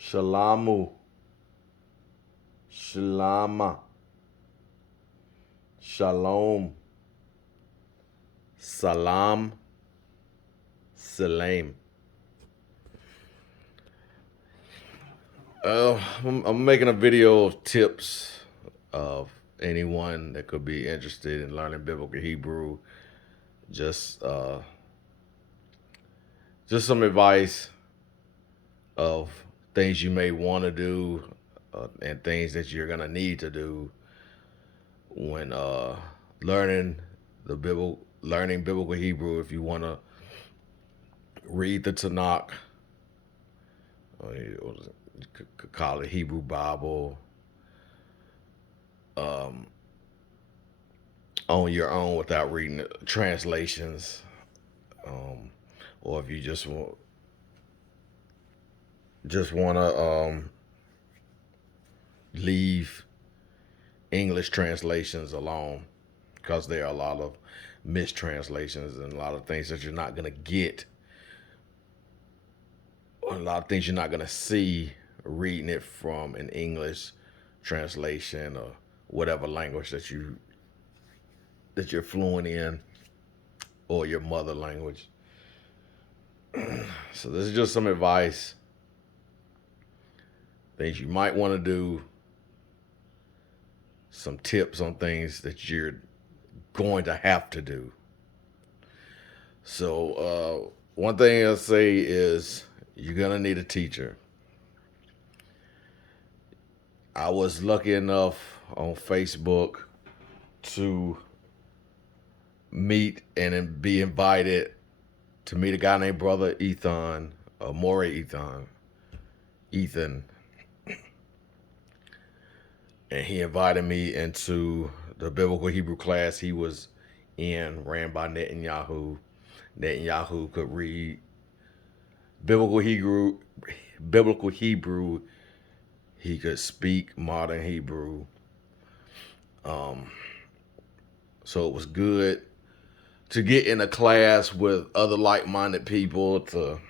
Shalamu, Shalama, Shalom, Salam, Salam. I'm making a video of tips of anyone that could be interested in learning biblical Hebrew. Just uh, just some advice of things you may want to do and things that you're gonna need to do when learning learning biblical Hebrew. If you want to read the Tanakh, or you could call it Hebrew Bible, um, on your own without reading translations, um, or if you just want to leave English translations alone, because there are a lot of mistranslations and a lot of things that you're not going to get, or a lot of things you're not going to see reading it from an English translation or whatever language that you're fluent in, or your mother language. So this is just some advice, things you might want to do, some tips on things that you're going to have to do. So one thing I'll say is you're gonna need a teacher. I was lucky enough on Facebook to meet and be invited to meet a guy named Brother Ethan, Ethan, and he invited me into the biblical Hebrew class he was in, ran by Netanyahu. Netanyahu could read biblical Hebrew, biblical Hebrew. He could speak modern Hebrew. Um, so it was good to get in a class with other like-minded people, to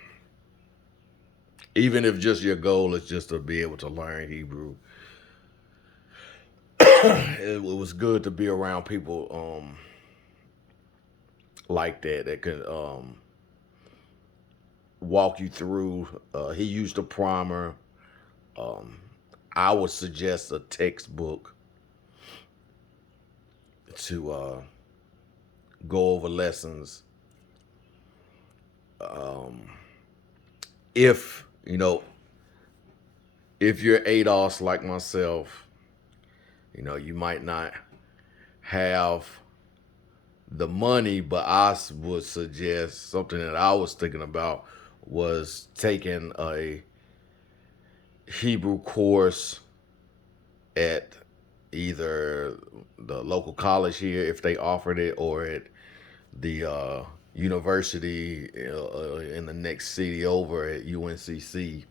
even if just your goal is just to be able to learn Hebrew. It was good to be around people like that could walk you through. He used a primer. Um, I would suggest a textbook to go over lessons. Um, if you know, if you're ADOS like myself, you might not have the money, but I would suggest something that I was thinking about was taking a Hebrew course at either the local college here, if they offered it, or at the university in the next city over at UNCC,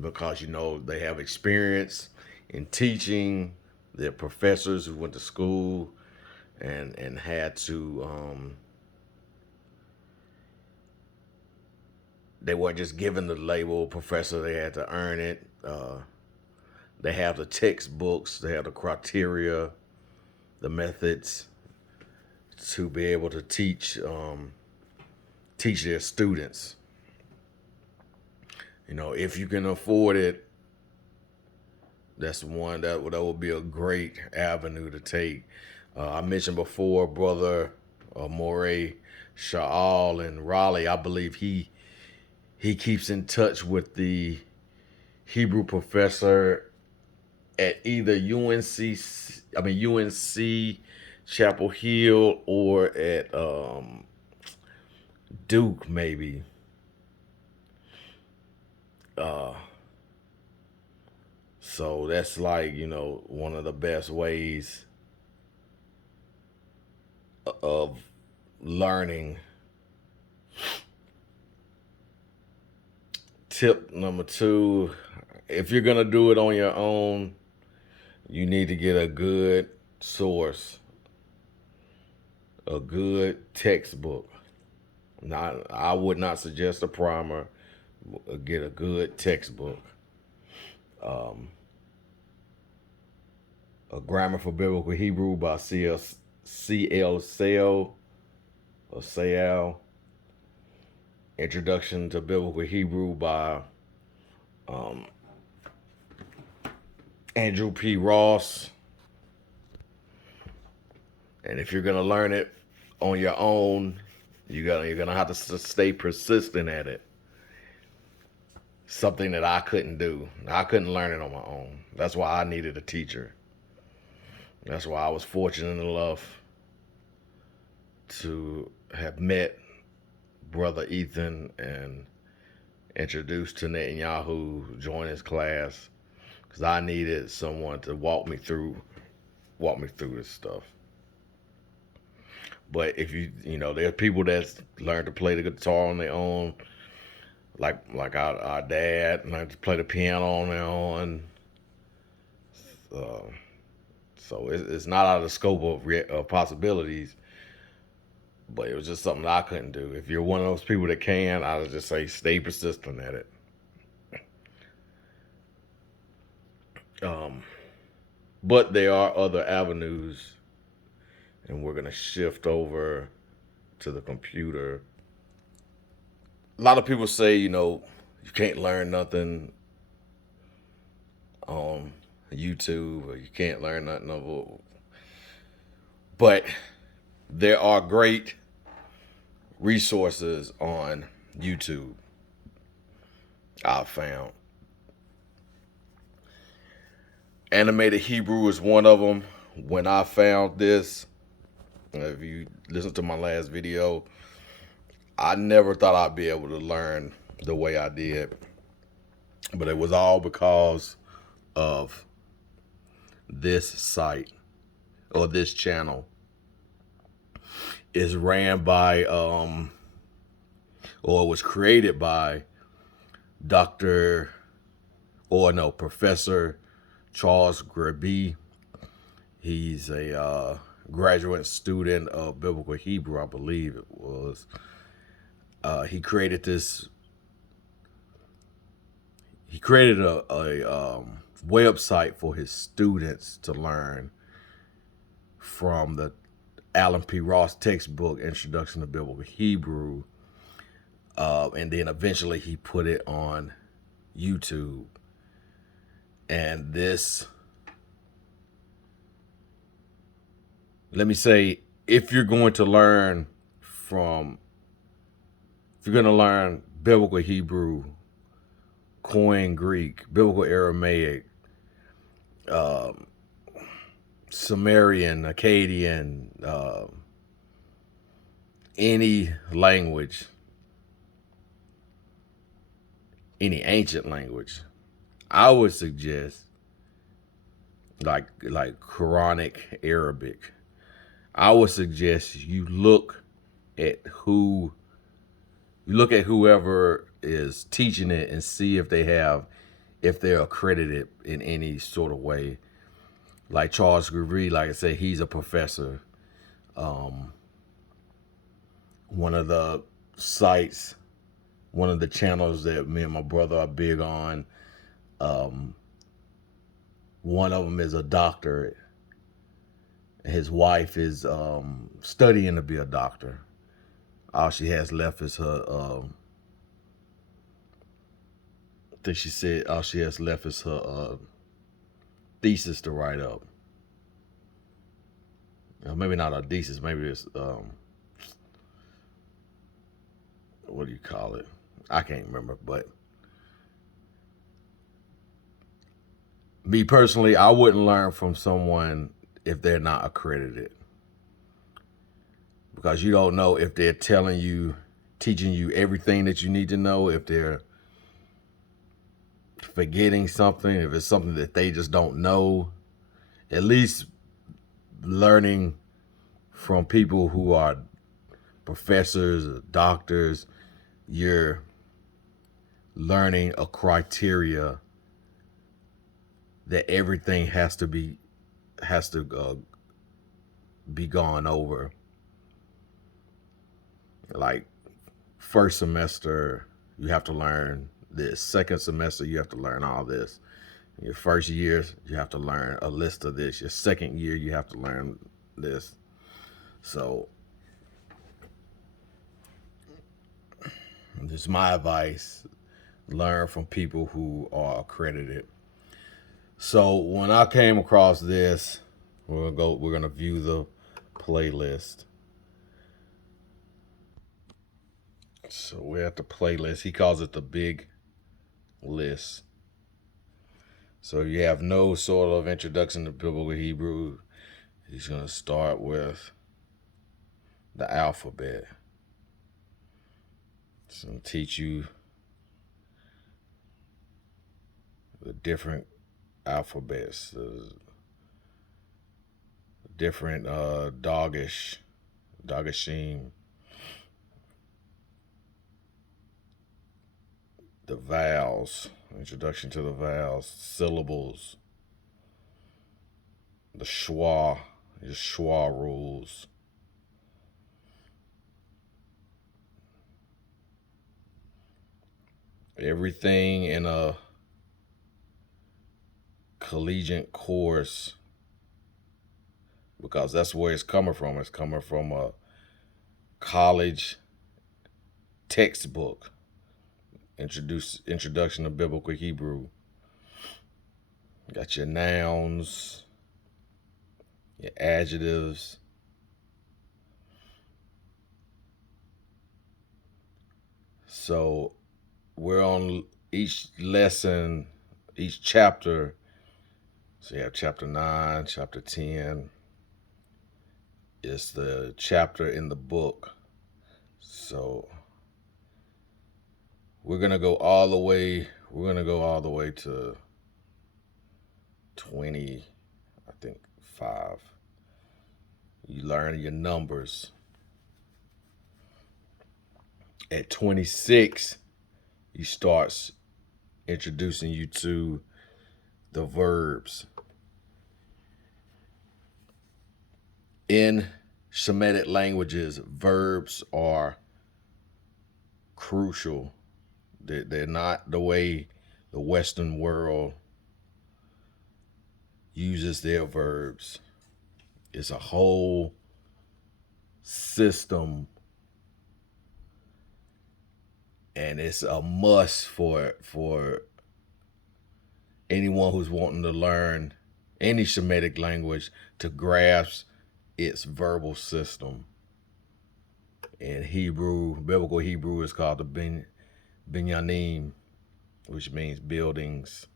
because they have experience in teaching. They're professors who went to school and had to. They weren't just given the label professor; they had to earn it. They have the textbooks. They have the criteria, the methods to be able to teach their students. If you can afford it, that's one that would be a great avenue to take. I mentioned before, brother Moray Shaal in Raleigh. I believe he keeps in touch with the Hebrew professor at either UNC Chapel Hill, or at Duke maybe. Uh, so that's like one of the best ways of learning. Tip number two: if you're gonna do it on your own, you need to get a good source, a good textbook. Not, I would not suggest a primer. Get a good textbook. Um, a Grammar for Biblical Hebrew by C.L. Sale or Sayal. Introduction to Biblical Hebrew by um, Andrew P. Ross. And if you're gonna learn it on your own, you're gonna have to stay persistent at it. Something that I couldn't do. I couldn't learn it on my own. That's why I needed a teacher. That's why I was fortunate enough to have met Brother Ethan and introduced to Netanyahu, join his class, because I needed someone to walk me through this stuff. But if there are people that learn to play the guitar on their own, like our dad learned to play the piano on their own. So it's not out of the scope of possibilities, but it was just something that I couldn't do. If you're one of those people that can, I would just say stay persistent at it. But there are other avenues, and we're going to shift over to the computer. A lot of people say, you can't learn nothing on YouTube, or you can't learn nothing of. But there are great resources on YouTube, I've found. Animated Hebrew is one of them. When I found this, if you listen to my last video, I never thought I'd be able to learn the way I did. But it was all because of this site or this channel. Is ran by or was created by Professor Charles Grebe. He's a graduate student of Biblical Hebrew, I believe it was. He created this. He created a website for his students to learn from the Alan P. Ross textbook, Introduction to Biblical Hebrew. And then eventually he put it on YouTube. And this, let me say, if you're going to learn Biblical Hebrew, Koine Greek, Biblical Aramaic, Sumerian, Akkadian, any language, any ancient language, I would suggest like Quranic Arabic. I would suggest you look at whoever is teaching it and see if they're accredited in any sort of way. Like Charles Grebe, like I said, he's a professor. One of the sites, one of the channels that me and my brother are big on, one of them is a doctor. His wife is studying to be a doctor. All she has left is her, I think she said all she has left is her thesis to write up. Maybe not a thesis, maybe it's, what do you call it? I can't remember, but me personally, I wouldn't learn from someone if they're not accredited. Because you don't know if they're teaching you everything that you need to know, if they're forgetting something, if it's something that they just don't know. At least learning from people who are professors or doctors, you're learning a criteria that everything has to be gone over. Like first semester, you have to learn this. Second semester, you have to learn all this. Your first year, you have to learn a list of this. Your second year, you have to learn this. So, this is my advice. Learn from people who are accredited. So, when I came across this, we're gonna view the playlist. So, we're at the playlist. He calls it the big list. So, you have no sort of introduction to biblical Hebrew. He's going to start with the alphabet. It's going to teach you the different alphabets, the different Dagashim, the vowels, introduction to the vowels, syllables, the schwa, your schwa rules. Everything in a collegiate course, because that's where it's coming from. It's coming from a college textbook. Introduction to Biblical Hebrew. Got your nouns, your adjectives. So we're on each lesson, each chapter. So you have chapter 9, chapter 10. It's the chapter in the book. So we're going to go all the way to 20, I think 5. You learn your numbers. At 26, he starts introducing you to the verbs. In Shemitic languages, verbs are crucial. They're not the way the Western world uses their verbs. It's a whole system, and it's a must for anyone who's wanting to learn any Shemitic language to grasp its verbal system. In Hebrew, biblical Hebrew is called the binyanim, which means buildings.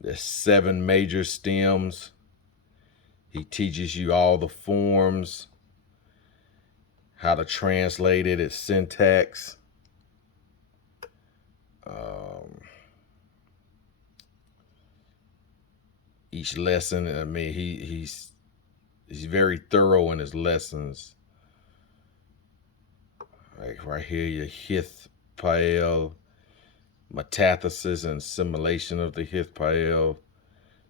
There's 7 major stems. He teaches you all the forms, how to translate it, its syntax. Each lesson, I mean, he's very thorough in his lessons. Like right here, your Hith Pael, metathesis and assimilation of the Hith Pael,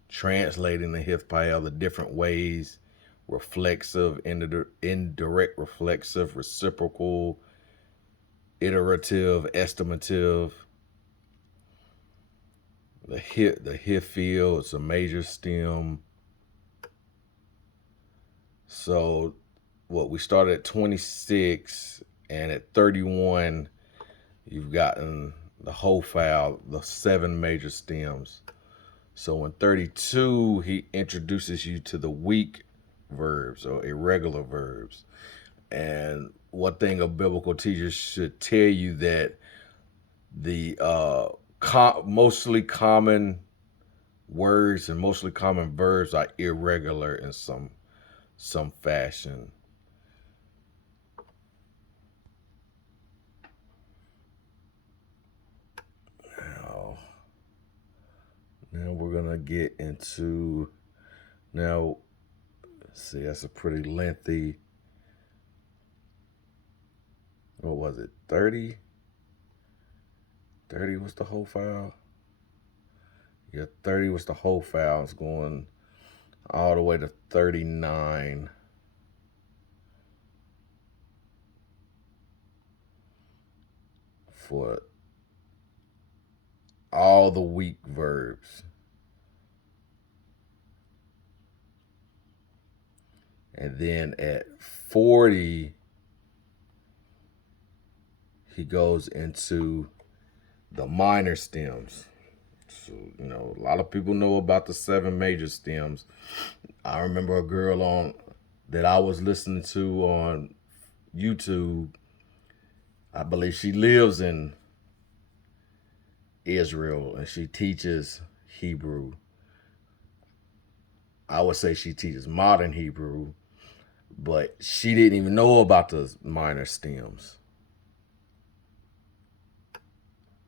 translating the Hith Pael the different ways: reflexive, indirect reflexive, reciprocal, iterative, estimative. The Hifil, it's a major stem. So we started at 26, and at 31, you've gotten the whole file, the 7 major stems. So in 32, he introduces you to the weak verbs or irregular verbs. And one thing a biblical teacher should tell you, that the mostly common words and mostly common verbs are irregular in some fashion. Now we're gonna get into, now see, that's a pretty lengthy, what was it, 30 was the whole file. Yeah, 30 was the whole file. It's going all the way to 39. For all the weak verbs. And then at 40, he goes into the minor stems. So, you know, a lot of people know about the 7 major stems. I remember a girl that I was listening to on YouTube. I believe she lives in Israel and she teaches Hebrew. I would say she teaches modern Hebrew, but she didn't even know about the minor stems.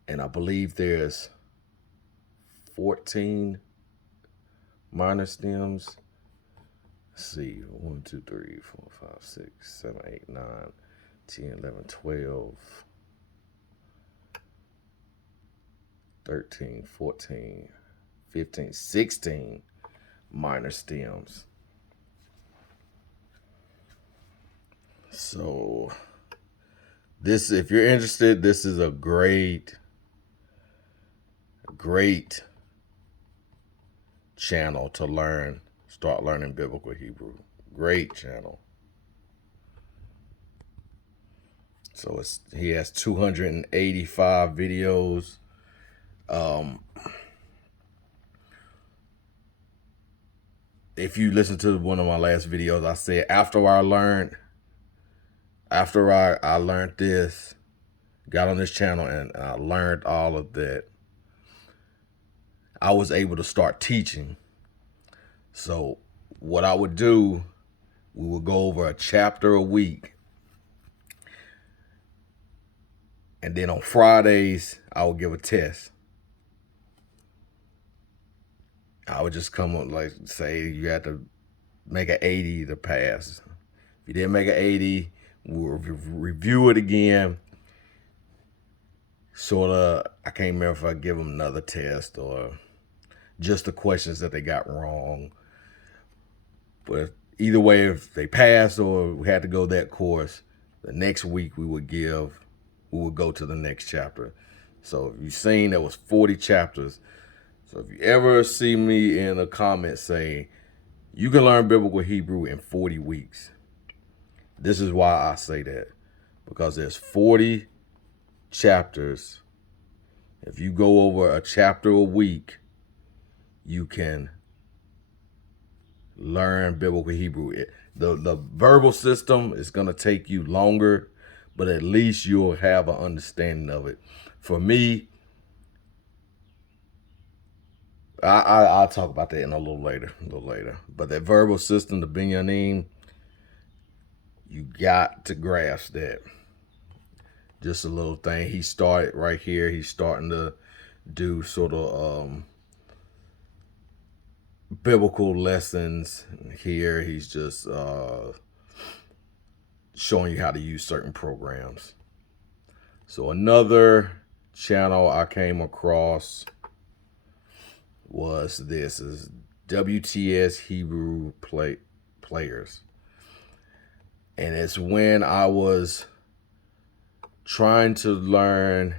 And I believe there's 14 minor stems. Let's see, 1, 2, 3, 4, 5, 6, 7, 8, 9, 10, 11, 12, 13, 14, 15, 16 minor stems. So this, if you're interested, this is a great channel to start learning biblical Hebrew. Great channel. So he has 285 videos. If you listen to one of my last videos, I said after I learned this, got on this channel and I learned all of that, I was able to start teaching. So what I would do, we would go over a chapter a week. And then on Fridays, I would give a test. I would just come up, like, say you had to make an 80 to pass. If you didn't make an 80, we'll review it again. Sort of, I can't remember if I give them another test or just the questions that they got wrong. But either way, if they passed or we had to go that course, the next week we would go to the next chapter. So if you've seen, there was 40 chapters. So if you ever see me in a comment saying, you can learn biblical Hebrew in 40 weeks, this is why I say that. Because there's 40 chapters. If you go over a chapter a week, you can learn biblical Hebrew. The verbal system is going to take you longer, but at least you'll have an understanding of it. For me, I'll talk about that in a little later. But that verbal system, the binyanim, you got to grasp that. Just a little thing. He started right here. He's starting to do sort of biblical lessons here. He's just showing you how to use certain programs. So another channel I came across was this is WTS Hebrew Players. And it's when I was trying to learn,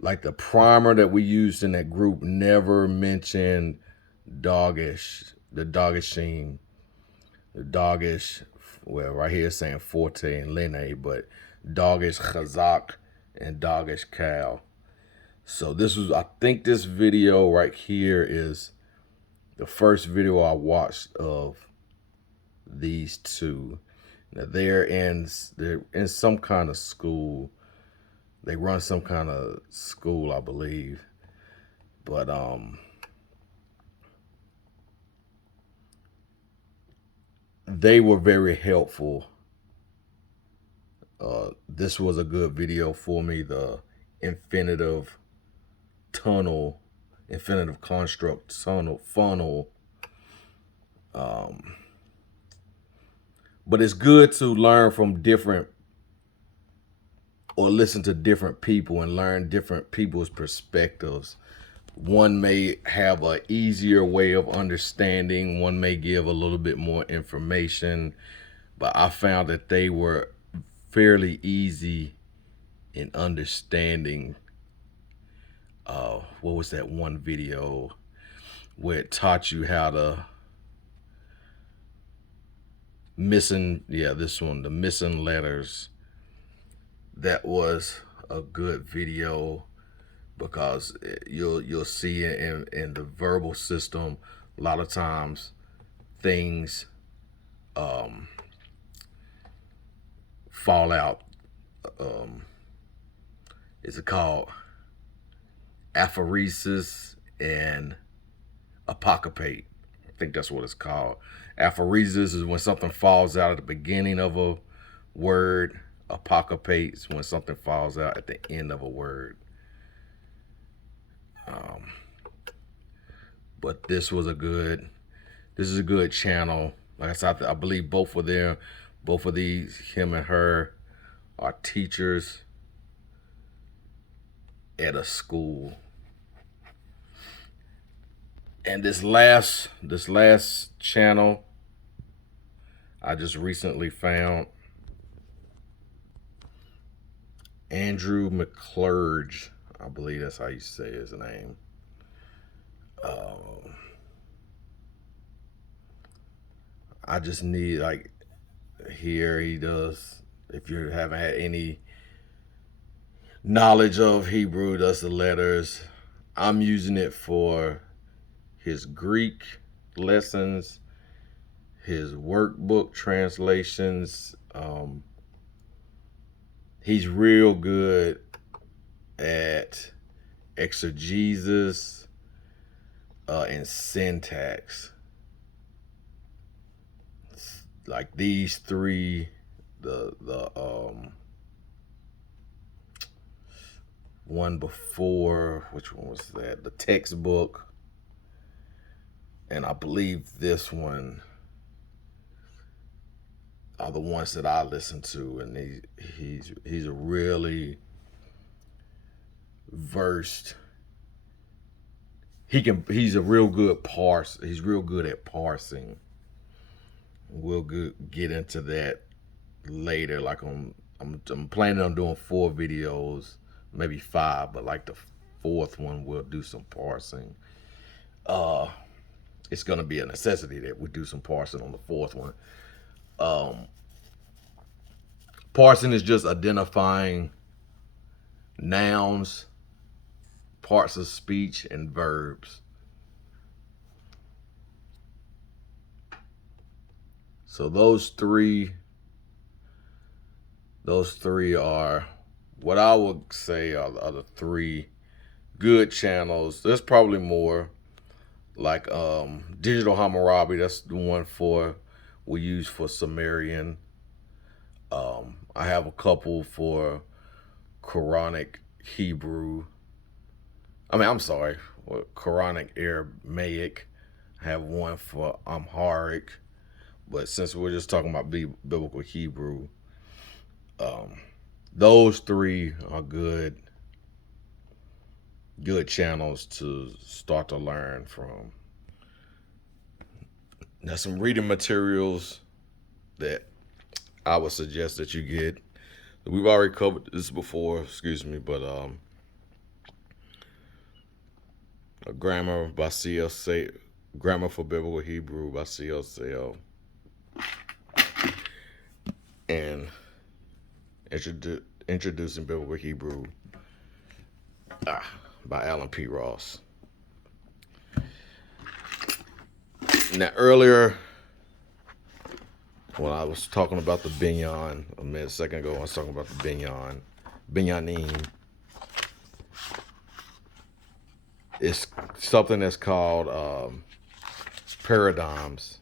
like the primer that we used in that group never mentioned Dagesh, the Dageshim, the Dagesh, well, right here it's saying Forte and Lene, but Dagesh Chazak and Dagesh Cal. So this was, I think this video right here is the first video I watched of these two. Now they're in some kind of school. They run some kind of school, I believe. But they were very helpful. This was a good video for me, the infinitive construct funnel. But it's good to learn from different, or listen to different people and learn different people's perspectives. One may have an easier way of understanding. One may give a little bit more information. But I found that they were fairly easy in understanding what was that one video where it taught you how to this one, the missing letters. That was a good video because you'll see in the verbal system a lot of times things fall out. Is it called aphoresis and apocope? I think that's what it's called. Aphoresis is when something falls out at the beginning of a word. Apocope is when something falls out at the end of a word. But this is a good channel. Like I said, I believe both of these, him and her, are teachers at a school. And this last channel I just recently found, Andrew McClurge, I believe that's how you say his name. I just need, like, here he does, if you haven't had any knowledge of Hebrew, does the letters. I'm using it for his Greek lessons, his workbook translations. He's real good at exegesis and syntax. Like these three, the one before, which one was that? The textbook, and I believe this one are the ones that I listen to, and he's a really versed. He's a real good parse. He's real good at parsing. We'll get into that later. Like I'm planning on doing 4 videos, maybe 5, but like the 4th one we'll do some parsing. It's gonna be a necessity that we do some parsing on the 4th one. Parsing is just identifying nouns, parts of speech, and verbs. So those three are what I would say are the 3 good channels. There's probably more, like Digital Hammurabi. That's the one we use for Sumerian. I have a couple for Quranic Hebrew. I'm sorry, Quranic Aramaic. I have one for Amharic. But since we're just talking about biblical Hebrew, those 3 are good channels to start to learn from. Now, some reading materials that I would suggest that you get. We've already covered this before, but a grammar by C.L. Sale, Grammar for Biblical Hebrew by C.L. Sale, and Introducing Biblical Hebrew by Alan P. Ross. Now, earlier, when I was talking about the Binyan, a second ago, I was talking about the Binyanim. It's something that's called paradigms.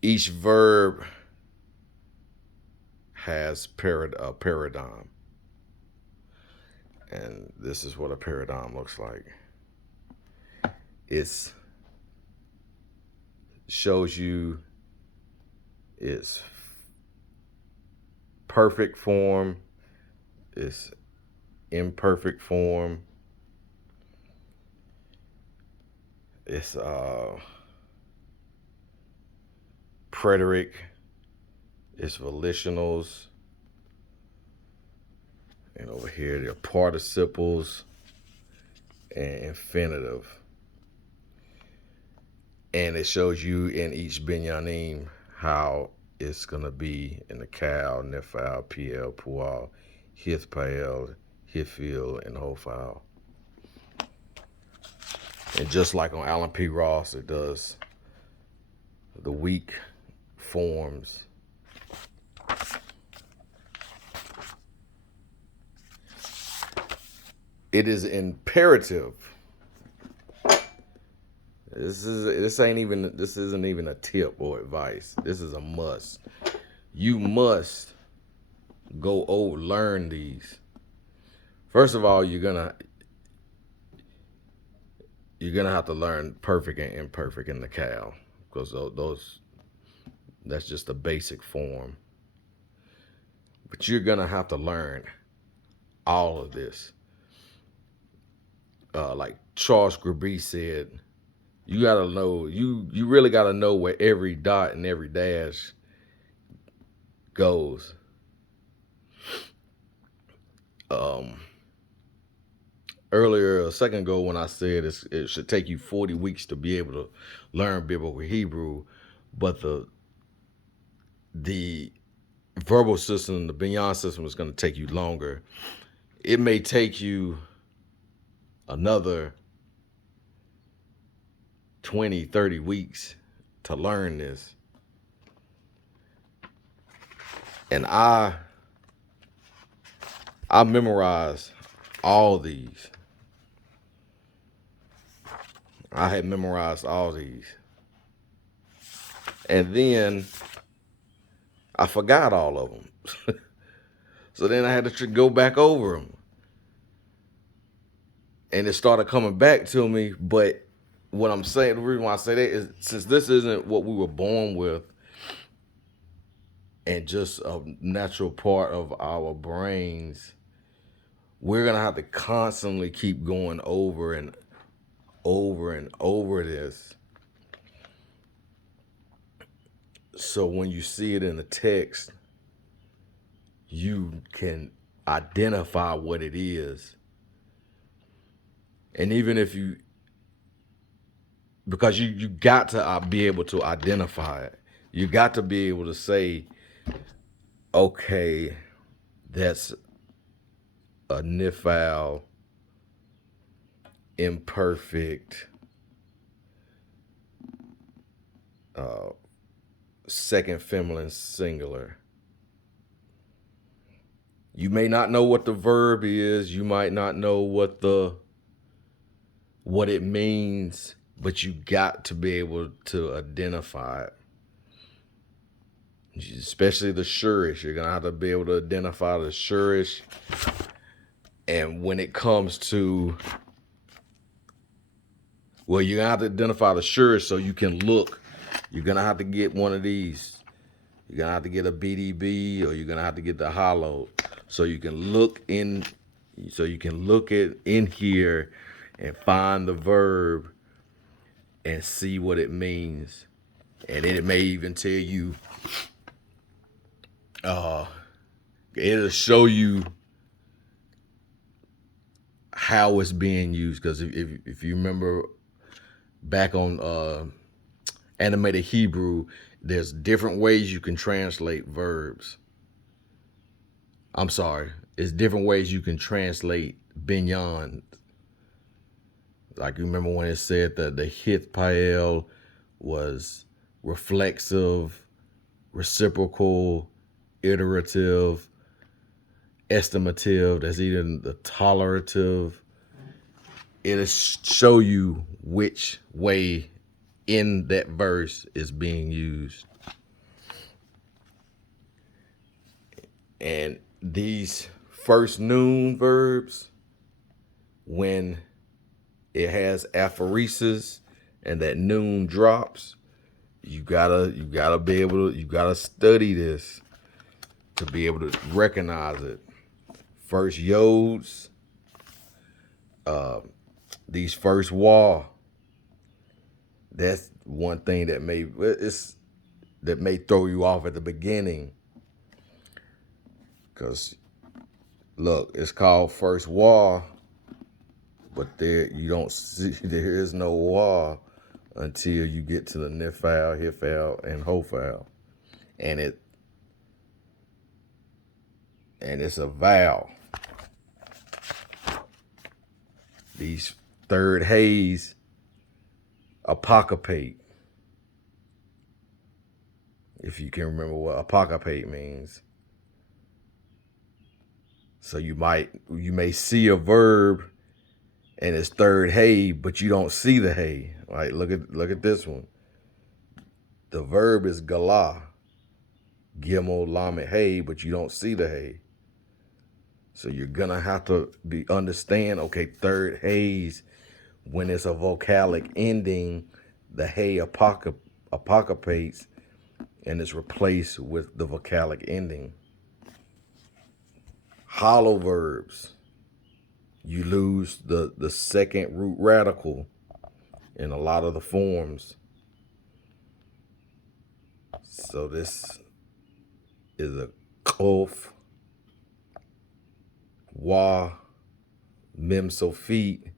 Each verb has a paradigm. And this is what a paradigm looks like. It shows you its perfect form, its imperfect form, its preterite, its volitionals, And over here, they're participles and infinitive. And it shows you in each binyanim how it's going to be in the Kal, Nephal, Piel, Pual, Hith, Pael, Hithil, and Hophal. And just like on Alan P. Ross, it does the weak forms. It is imperative. This isn't even a tip or advice. This is a must. You must learn these. First of all, you're gonna have to learn perfect and imperfect in the Kal, because that's just the basic form. But you're gonna have to learn all of this. Like Charles Grabee said, you gotta know, you really gotta know where every dot and every dash goes. Earlier, a second ago, when I said it should take you 40 weeks to be able to learn Biblical Hebrew, but the verbal system, the Binyan system, is going to take you longer. It may take you another 20, 30 weeks to learn this. And I memorized all these. I had memorized all these. And then I forgot all of them. So then I had to go back over them. And it started coming back to me. But what I'm saying, the reason why I say that is, since this isn't what we were born with and just a natural part of our brains, we're going to have to constantly keep going over and over and over this. So when you see it in the text, you can identify what it is. And even if because you got to be able to identify it. You got to be able to say, okay, that's a Nephal imperfect second feminine singular. You may not know what the verb is. You might not know what it means, but you got to be able to identify it. Especially the shurish. You're going to have to be able to identify the shurish. And when it comes to, well, you're going to have to identify the shurish so you can look. You're going to have to get one of these. You're going to have to get a BDB, or you're going to have to get the hollow, so you can look in here and find the verb and see what it means. And then it may even tell you, it'll show you how it's being used. Because if you remember back on Animated Hebrew, there's different ways you can translate verbs. I'm sorry, it's different ways you can translate binyan. Like, you remember when it said that the Hith Pael was reflexive, reciprocal, iterative, estimative, that's even the tolerative. It'll show you which way in that verse is being used. And these first noon verbs, when it has aphoresis and that noon drops, you gotta study this to be able to recognize it. First yods, these first wah, that's one thing that may throw you off at the beginning, because a look, it's called first wa, but there you don't see, there is no wa until you get to the nifal, hifal, and hofal, and it's a vowel. These third hays apocopate. If you can remember what apocopate means. So you may see a verb and it's third hay, but you don't see the hay. Like look at this one. The verb is galah, gimel lamed hay, but you don't see the hay. So you're gonna have to understand. Okay, third hays, when it's a vocalic ending, the hay apocopates and it's replaced with the vocalic ending. Hollow verbs, you lose the second root radical in a lot of the forms. So this is a kof, wa, mem sofit,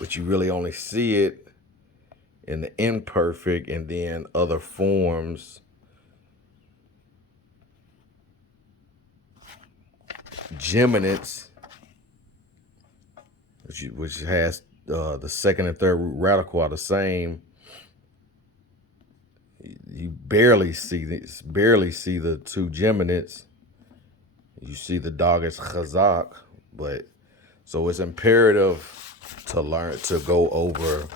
but you really only see it in the imperfect and then other forms. Geminates, which has the second and third root radical are the same. You barely see the two geminates. You see the dog as chazak, but so it's imperative to learn to go over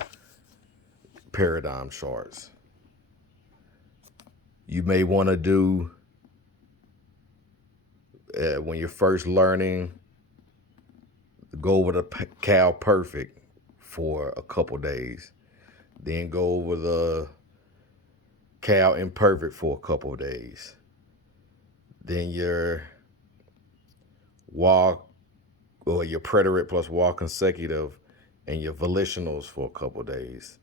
paradigm charts. You may want to do when you're first learning, go over the Cal Perfect for a couple days, then go over the Cal Imperfect for a couple days, then your walk or your preterite plus walk consecutive and your volitionals for a couple days,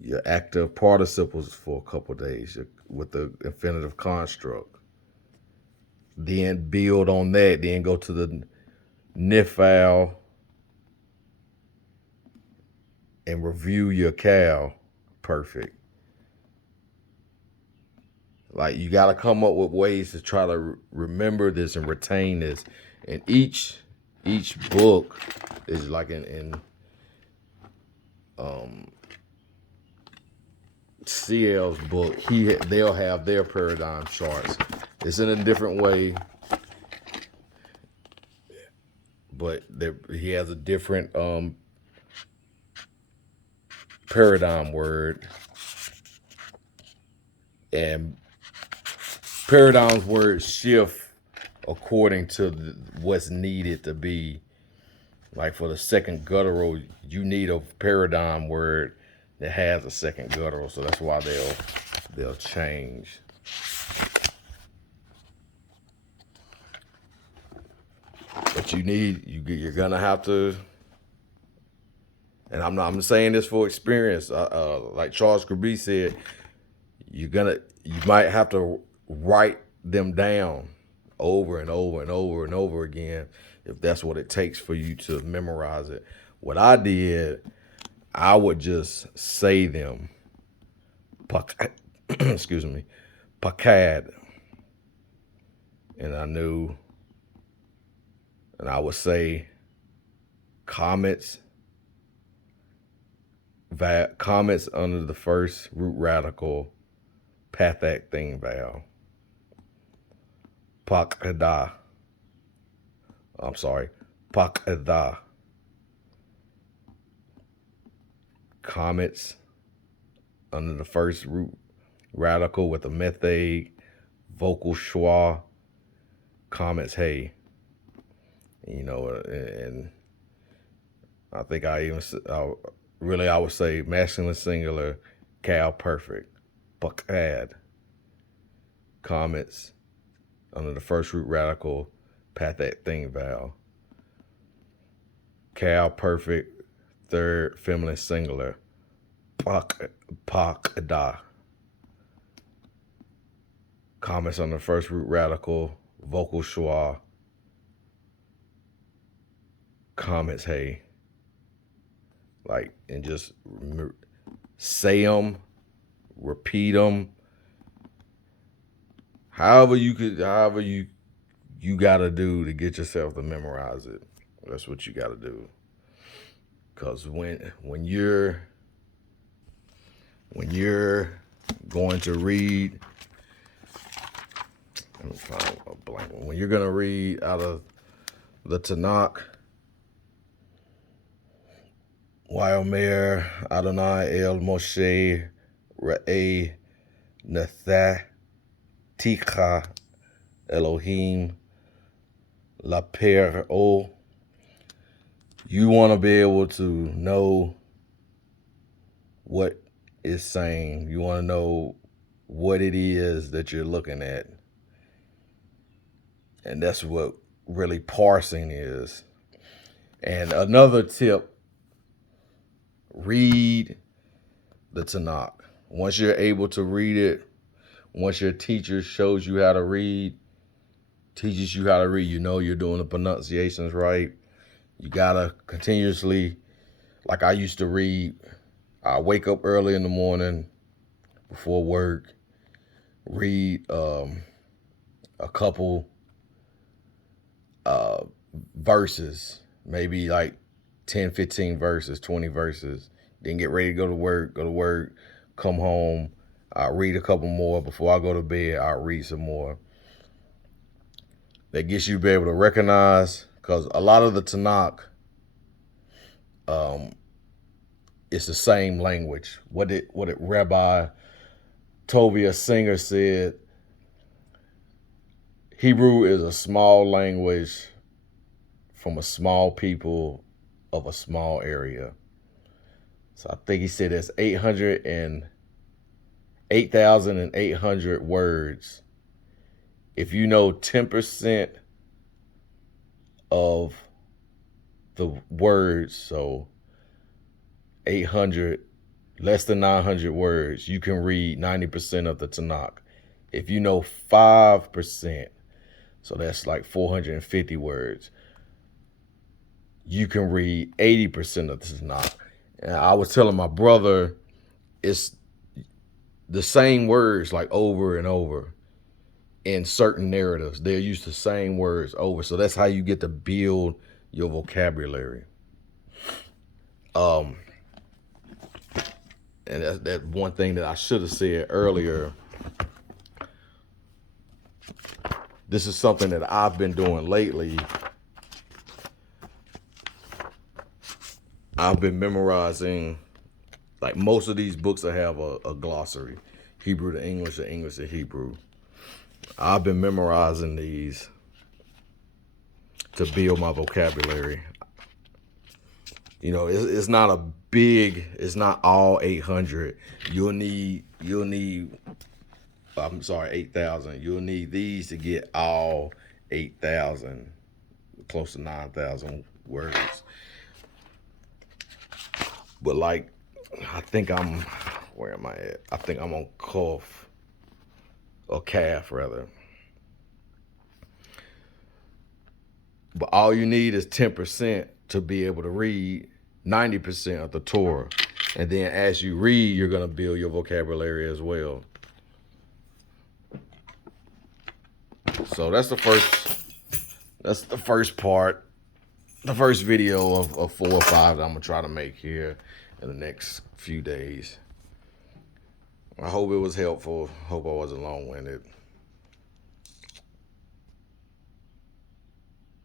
your active participles for a couple days with the infinitive construct. Then build on that. Then go to the nifal and review your Cal Perfect. Like you got to come up with ways to try to remember this and retain this. And each book is like in CL's book. They'll have their paradigm charts. It's in a different way, but he has a different paradigm word, and paradigm words shift according to what's needed to be. Like for the second guttural, you need a paradigm word that has a second guttural, so that's why they'll change. But you're gonna have to, and I'm saying this for experience. Like Charles Kirby said, you might have to write them down over and over and over and over again if that's what it takes for you to memorize it. What I did, I would just say them. Excuse me, pakad, and I would say comments under the first root radical, pathak thing vowel. Pakada. I'm sorry, pakada. Comments under the first root radical with a method, vocal schwa, comments hey. And I think I would say masculine singular, Cal Perfect, pakad. Comments under the first root radical, pathak thing vowel. Cal Perfect, third feminine singular, pakda. Comments on the first root radical, vocal schwa, comments, hey. Like, and just say them, repeat them. However you gotta do to get yourself to memorize it. That's what you gotta do. Cause when you're going to read, let me find a blank one. When you're gonna read out of the Tanakh, Wayomer Adonai El Moshe Re'eh Nethatika Elohim Laper-O. You want to be able to know what it's saying. You want to know what it is that you're looking at. And that's what really parsing is. And another tip, read the Tanakh. Once you're able to read it, once your teacher shows you how to read, teaches you how to read, you know you're doing the pronunciations right. You gotta continuously, like I used to read, I wake up early in the morning before work, read a couple verses, maybe like 10, 15 verses, 20 verses, then get ready to go to work, come home, I'll read a couple more. Before I go to bed, I'll read some more. That gets you to be able to recognize, because a lot of the Tanakh, it's the same language. What did Rabbi Tovia Singer said, Hebrew is a small language from a small people of a small area. So I think he said it's 8,800 words. If you know 10% of the words, so 800, less than 900 words, you can read 90% of the Tanakh. If you know 5%, so that's like 450 words, you can read 80% of the Tanakh. And I was telling my brother, it's the same words like over and over in certain narratives. They'll use the same words over. So that's how you get to build your vocabulary. And that's one thing that I should have said earlier. This is something that I've been doing lately. I've been memorizing, like most of these books I have a glossary, Hebrew to English or English to Hebrew. I've been memorizing these to build my vocabulary. You know, it's not a big, it's not all 800. You'll need, 8,000. You'll need these to get all 8,000, close to 9,000 words. But like, where am I at? I think I'm on calf rather. But all you need is 10% to be able to read 90% of the Torah. And then as you read, you're gonna build your vocabulary as well. So that's the first part, the first video of 4 or 5 that I'm gonna try to make here in the next few days. I hope it was helpful. Hope I wasn't long-winded.